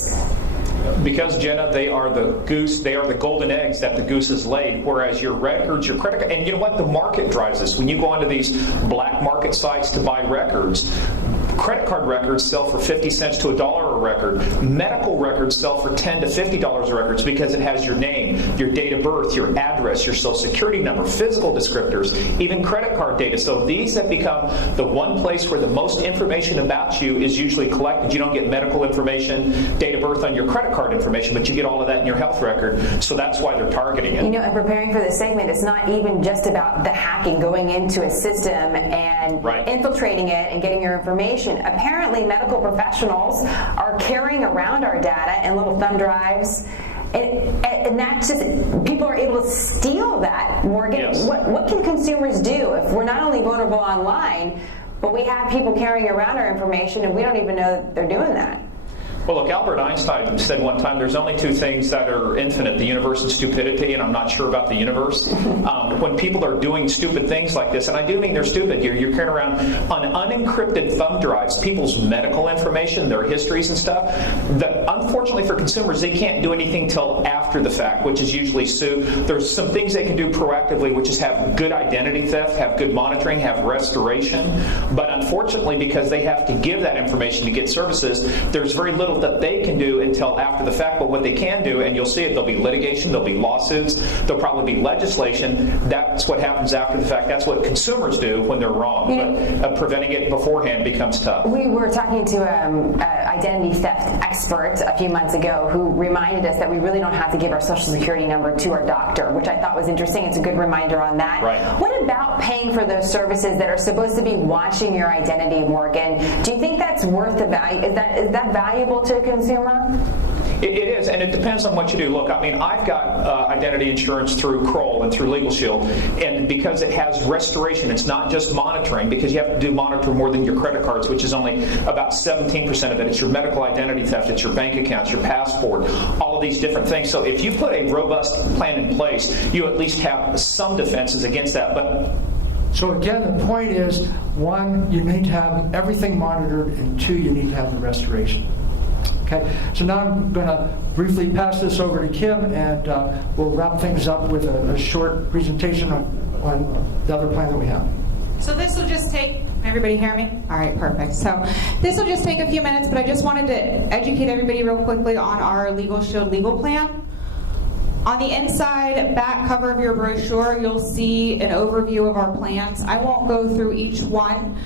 Because, Jenna, they are the goose, they are the golden eggs that the goose has laid, whereas your records, your credit card, and you know what? The market drives this. When you go onto these black market sites to buy records, credit card records sell for 50 cents to $1 a record. Medical records sell for $10 to $50 a record because it has your name, your date of birth, your address, your social security number, physical descriptors, even credit card data. So these have become the one place where the most information about you is usually collected. You don't get medical information, date of birth on your credit card information, but you get all of that in your health record. So that's why they're targeting it. You know, in preparing for this segment, it's not even just about the hacking, going into a system and infiltrating it and getting your information. Apparently, medical professionals are carrying around our data in little thumb drives, and that's just, people are able to steal that. Morgan, yes. What can consumers do if we're not only vulnerable online, but we have people carrying around our information and we don't even know that they're doing that? Well, look, Albert Einstein said one time there's only two things that are infinite, the universe and stupidity, and I'm not sure about the universe. When people are doing stupid things like this, and I do mean they're stupid, you're carrying around on unencrypted thumb drives people's medical information, their histories and stuff. unfortunately for consumers, they can't do anything till after the fact, which is usually sue. There's some things they can do proactively, which is have good identity theft, have good monitoring, have restoration. But unfortunately, because they have to give that information to get services, there's very little that they can do until after the fact. But what they can do, and you'll see it, there'll be litigation, there'll be lawsuits, there'll probably be legislation. That's what happens after the fact. That's what consumers do when they're wrong. But preventing it beforehand becomes tough. We were talking to an identity theft expert a few months ago who reminded us that we really don't have to give our social security number to our doctor, which I thought was interesting. It's a good reminder on that. Right. What about paying for those services that are supposed to be watching your identity, Morgan? Do you think that's worth the value? Is that valuable to a consumer? It is, and it depends on what you do. Look, I mean, I've got identity insurance through Kroll and through Legal Shield, and because it has restoration, it's not just monitoring, because you have to monitor more than your credit cards, which is only about 17% of it. It's your medical identity theft, it's your bank accounts, your passport, all of these different things. So if you put a robust plan in place, you at least have some defenses against that. But so again, the point is, one, you need to have everything monitored, and two, you need to have the restoration. Okay, so now I'm going to briefly pass this over to Kim, and we'll wrap things up with a short presentation on the other plan that we have. So this will just take, everybody hear me? All right, perfect. So this will just take a few minutes, but I just wanted to educate everybody real quickly on our Legal Shield legal plan. On the inside back cover of your brochure, you'll see an overview of our plans. I won't go through each one.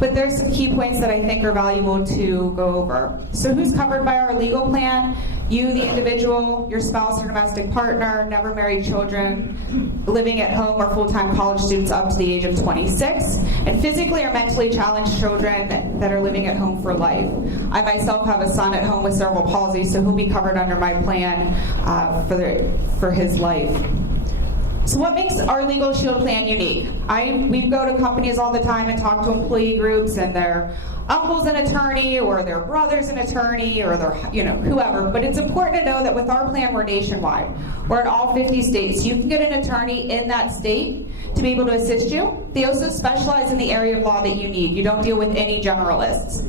But there's some key points that I think are valuable to go over. So who's covered by our legal plan? You, the individual, your spouse or domestic partner, never married children, living at home or full-time college students up to the age of 26, and physically or mentally challenged children that are living at home for life. I myself have a son at home with cerebral palsy, so he'll be covered under my plan for his life. So what makes our Legal Shield plan unique? We go to companies all the time and talk to employee groups, and their uncle's an attorney, or their brother's an attorney, or their whoever. But it's important to know that with our plan, we're nationwide. We're in all 50 states. You can get an attorney in that state to be able to assist you. They also specialize in the area of law that you need. You don't deal with any generalists.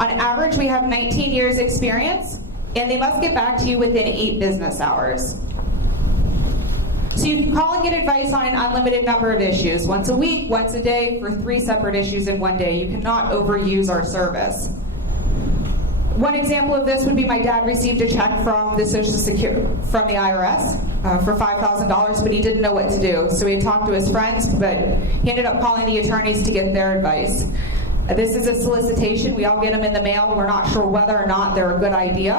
On average, we have 19 years experience, and they must get back to you within 8 business hours. So you can call and get advice on an unlimited number of issues, once a week, once a day, for 3 separate issues in one day. You cannot overuse our service. One example of this would be my dad received a check from the Social Security, from the IRS for $5,000, but he didn't know what to do. So he had talked to his friends, but he ended up calling the attorneys to get their advice. This is a solicitation. We all get them in the mail. We're not sure whether or not they're a good idea.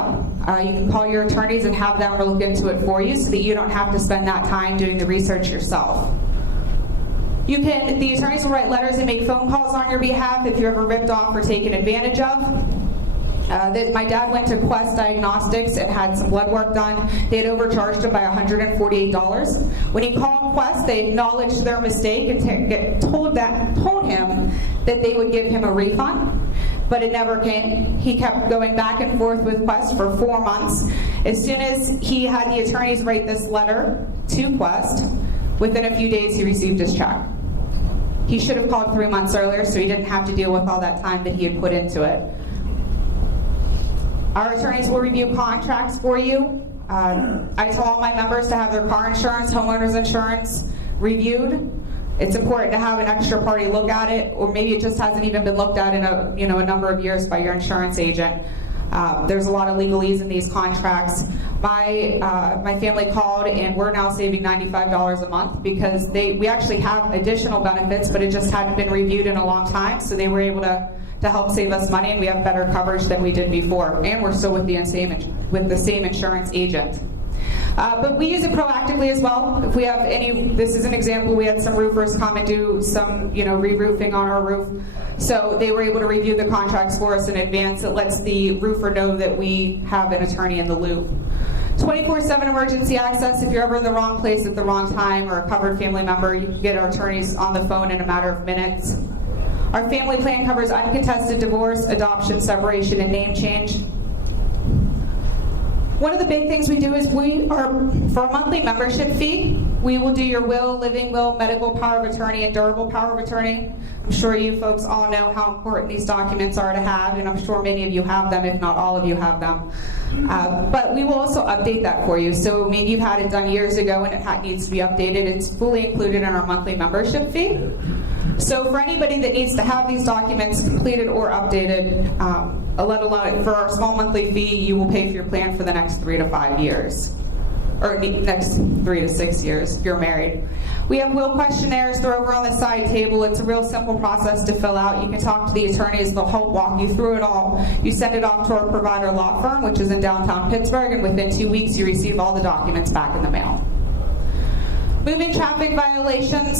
You can call your attorneys and have them look into it for you so that you don't have to spend that time doing the research yourself. The attorneys will write letters and make phone calls on your behalf if you're ever ripped off or taken advantage of. My dad went to Quest Diagnostics and had some blood work done. They had overcharged him by $148. When he called Quest, they acknowledged their mistake and told him that they would give him a refund, but it never came. He kept going back and forth with Quest for 4 months. As soon as he had the attorneys write this letter to Quest, within a few days he received his check. He should have called 3 months earlier so he didn't have to deal with all that time that he had put into it. Our attorneys will review contracts for you. I tell all my members to have their car insurance, homeowners insurance reviewed. It's important to have an extra party look at it, or maybe it just hasn't even been looked at in a number of years by your insurance agent. There's a lot of legalese in these contracts. My family called, and we're now saving $95 a month because we actually have additional benefits, but it just hadn't been reviewed in a long time, so they were able to help save us money, and we have better coverage than we did before, and we're still with the same insurance agent. But we use it proactively as well. If we have this is an example, we had some roofers come and do some re-roofing on our roof. So they were able to review the contracts for us in advance. It lets the roofer know that we have an attorney in the loop. 24/7 emergency access. If you're ever in the wrong place at the wrong time, or a covered family member, you can get our attorneys on the phone in a matter of minutes. Our family plan covers uncontested divorce, adoption, separation, and name change. One of the big things we do is for a monthly membership fee, We will do your will, living will, medical power of attorney, and durable power of attorney. I'm sure you folks all know how important these documents are to have, and I'm sure many of you have them, if not all of you have them. But we will also update that for you. So maybe you've had it done years ago and it needs to be updated. It's fully included in our monthly membership fee. So for anybody that needs to have these documents completed or updated, let alone for our small monthly fee, you will pay for your plan for the next 3 to 5 years. Or next 3 to 6 years if you're married. We have will questionnaires. They're over on the side table. It's a real simple process to fill out. You can talk to the attorneys. They'll help walk you through it all. You send it off to our provider law firm, which is in downtown Pittsburgh, and within 2 weeks you receive all the documents back in the mail. Moving traffic violations,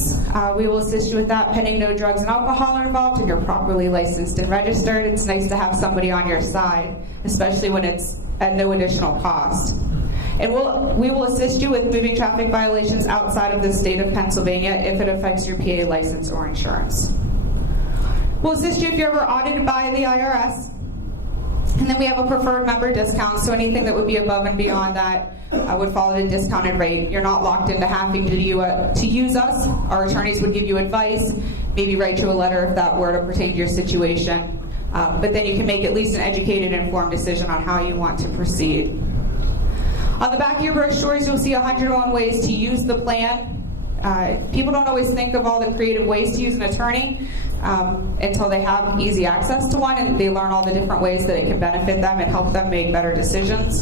we will assist you with that pending no drugs and alcohol are involved and you're properly licensed and registered. It's nice to have somebody on your side, especially when it's at no additional cost. And we will assist you with moving traffic violations outside of the state of Pennsylvania if it affects your PA license or insurance. We'll assist you if you're ever audited by the IRS. And then we have a preferred member discount, so anything that would be above and beyond that would follow the discounted rate. You're not locked into having to use us. Our attorneys would give you advice, maybe write you a letter if that were to pertain to your situation. But then you can make at least an educated, informed decision on how you want to proceed. On the back of your brochures, you'll see 101 ways to use the plan. People don't always think of all the creative ways to use an attorney until they have easy access to one and they learn all the different ways that it can benefit them and help them make better decisions.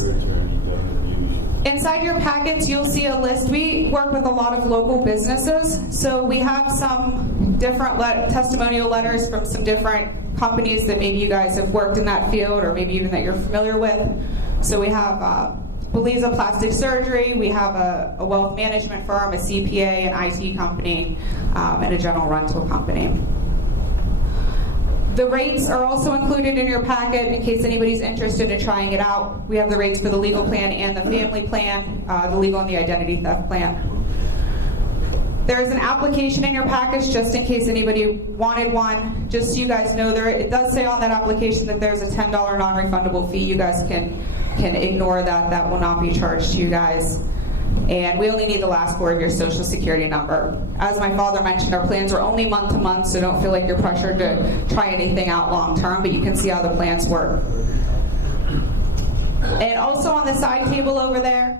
Inside your packets, you'll see a list. We work with a lot of local businesses, so we have some different testimonial letters from some different companies that maybe you guys have worked in that field or maybe even that you're familiar with. So we have Beliza Plastic Surgery, we have a wealth management firm, a CPA, an IT company, and a general rental company. The rates are also included in your packet in case anybody's interested in trying it out. We have the rates for the legal plan and the family plan, the legal and the identity theft plan. There is an application in your package just in case anybody wanted one. Just so you guys know, it does say on that application that there's a $10 non-refundable fee. You guys can ignore that. That will not be charged to you guys. And we only need the last 4 of your social security number. As my father mentioned, our plans are only month to month, so don't feel like you're pressured to try anything out long term, but you can see how the plans work. And also on the side table over there,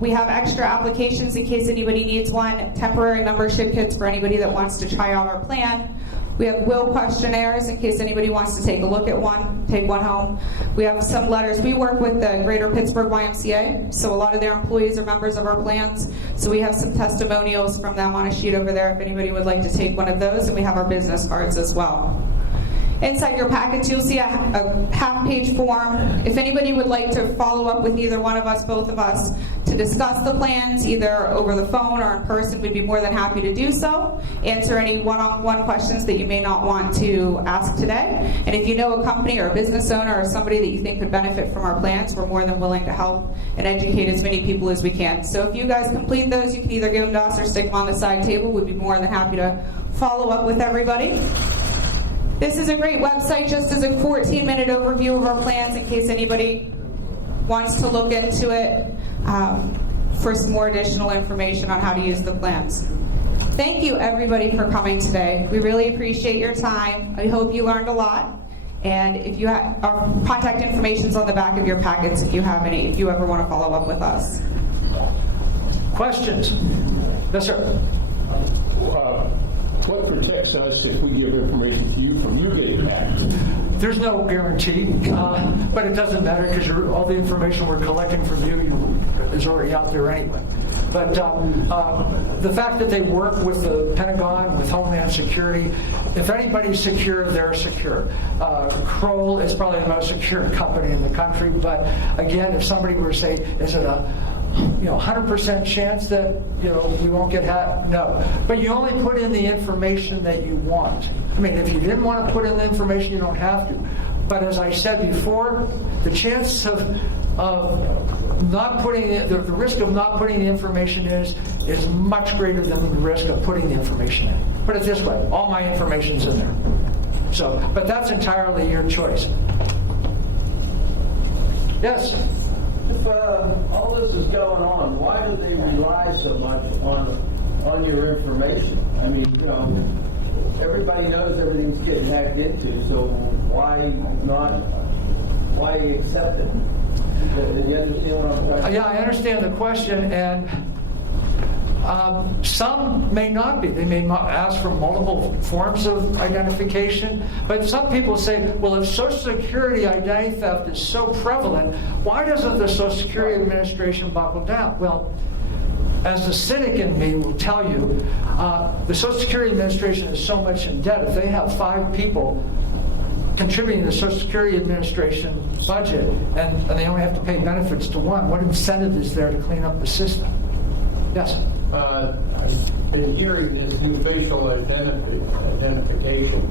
we have extra applications in case anybody needs one, temporary membership kits for anybody that wants to try out our plan. We have will questionnaires in case anybody wants to take a look at one, take one home. We have some letters. We work with the Greater Pittsburgh YMCA, so a lot of their employees are members of our plans. So we have some testimonials from them on a sheet over there if anybody would like to take one of those, and we have our business cards as well. Inside your packets, you'll see a half-page form. If anybody would like to follow up with either one of us, both of us, to discuss the plans, either over the phone or in person, we'd be more than happy to do so. Answer any one-on-one questions that you may not want to ask today. And if you know a company or a business owner or somebody that you think could benefit from our plans, we're more than willing to help and educate as many people as we can. So if you guys complete those, you can either give them to us or stick them on the side table. We'd be more than happy to follow up with everybody. This is a great website just as a 14-minute overview of our plans in case anybody wants to look into it for some more additional information on how to use the plans. Thank you, everybody, for coming today. We really appreciate your time. I hope you learned a lot. And if you have our contact information is on the back of your packets if you have any, if you ever want to follow up with us. Questions? Yes, sir. What protects us if we give information to you from your data package? There's no guarantee, but it doesn't matter because all the information we're collecting from you is already out there anyway. But the fact that they work with the Pentagon, with Homeland Security, if anybody's secure, they're secure. Kroll is probably the most secure company in the country, but again, if somebody were to say, is it a 100% chance that we won't get hacked? No. But you only put in the information that you want. I mean, if you didn't want to put in the information, you don't have to. But as I said before, the chance of not putting the risk of not putting the information is much greater than the risk of putting the information in. Put it this way: all my information's in there. But that's entirely your choice. Yes. If all this is going on, why do they rely so much on your information? I mean, you know, everybody knows everything's getting hacked into, so why accept it? Do you understand what I'm saying? Yeah, I understand the question, and some may not be. They may ask for multiple forms of identification, but some people say, well, if Social Security identity theft is so prevalent, why doesn't the Social Security Administration buckle down? Well, as the cynic in me will tell you, the Social Security Administration is so much in debt. If they have 5 people contributing to the Social Security Administration budget and they only have to pay benefits to one, what incentive is there to clean up the system? Yes? I've been hearing this new facial identification.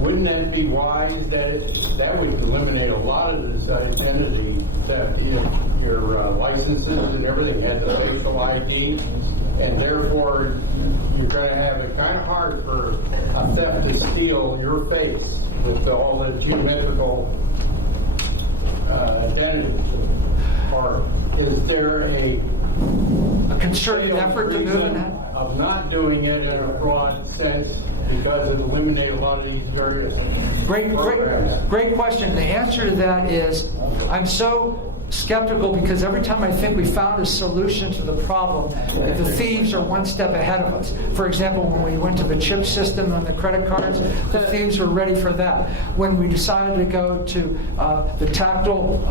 Wouldn't that be wise? That would eliminate a lot of this identity theft. Your licenses and everything had the facial ID, and therefore you're going to have it kind of hard for a theft to steal your face with all the geometrical identity. Or is there a concerted effort to move in that? Of not doing it in a broad sense because it eliminates a lot of these various Great question. The answer to that is I'm so skeptical because every time I think we found a solution to the problem, the thieves are one step ahead of us. For example, when we went to the chip system on the credit cards, the thieves were ready for that. When we decided to go to the tactile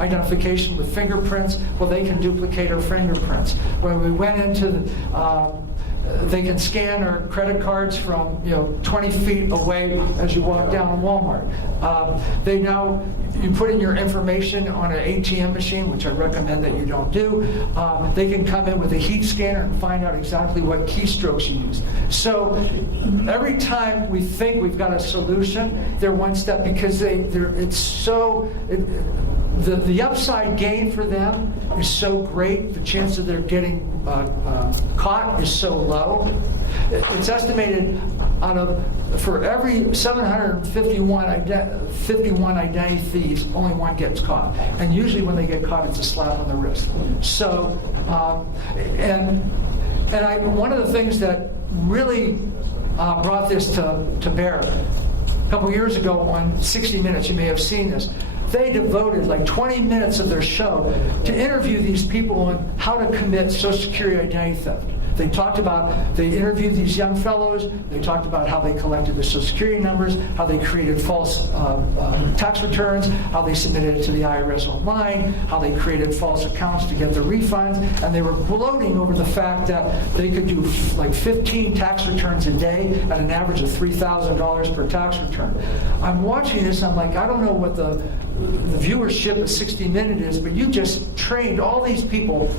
identification with fingerprints, well, they can duplicate our fingerprints. When we went into they can scan our credit cards from 20 feet away as you walk down Walmart. You put in your information on an ATM machine, which I recommend that you don't do. They can come in with a heat scanner and find out exactly what keystrokes you use. So every time we think we've got a solution, they're one step because the upside gain for them is so great. The chance of their getting caught is so low. It's estimated for every 751 identity thieves, only one gets caught. And usually when they get caught, it's a slap on the wrist. So, one of the things that really brought this to bear, a couple years ago on 60 Minutes, you may have seen this, they devoted like 20 minutes of their show to interview these people on how to commit Social Security identity theft. They interviewed these young fellows, they talked about how they collected the Social Security numbers, how they created false tax returns, how they submitted it to the IRS online, how they created false accounts to get the refunds, and they were gloating over the fact that they could do like 15 tax returns a day at an average of $3,000 per tax return. I'm watching this, I'm like, I don't know what the viewership of 60 Minutes is, but you just trained all these people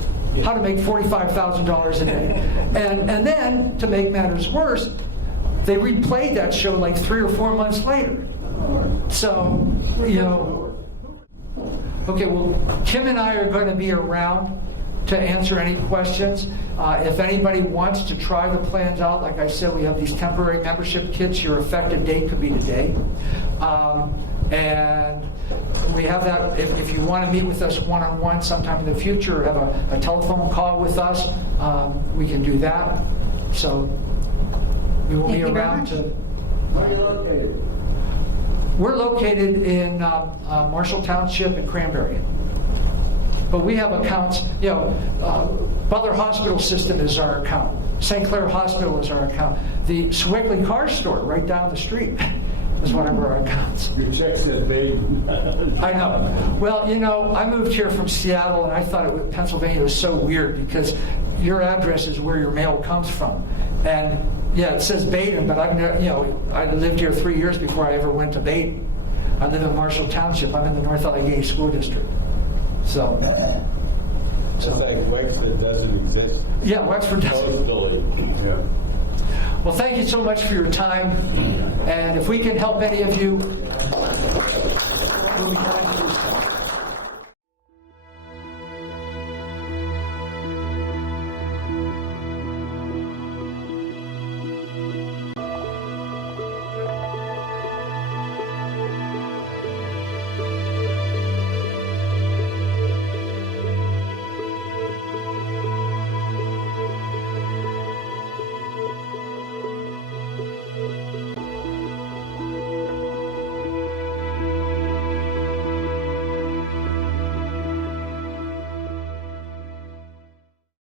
how to make $45,000 a day. And then, to make matters worse, they replayed that show like 3 or 4 months later. So, okay, well, Kim and I are going to be around to answer any questions. If anybody wants to try the plans out, like I said, we have these temporary membership kits. Your effective date could be today. And we have that. If you want to meet with us one-on-one sometime in the future, or have a telephone call with us, we can do that. So we will be around to. Where are you located? We're located in Marshall Township and Cranberry. But we have accounts, Butler Hospital System is our account. St. Clair Hospital is our account. The Swickley Car Store right down the street is one of our accounts. Your check said baby. I know. Well, I moved here from Seattle, and I thought Pennsylvania was so weird because your address is where your mail comes from. And yeah, it says Baden, but I lived here 3 years before I ever went to Baden. I live in Marshall Township. I'm in the North Allegheny School District. So It's like Wexford doesn't exist. Yeah, Wexford doesn't. Yeah. Well, thank you so much for your time. And if we can help any of you, we'll be glad to do so.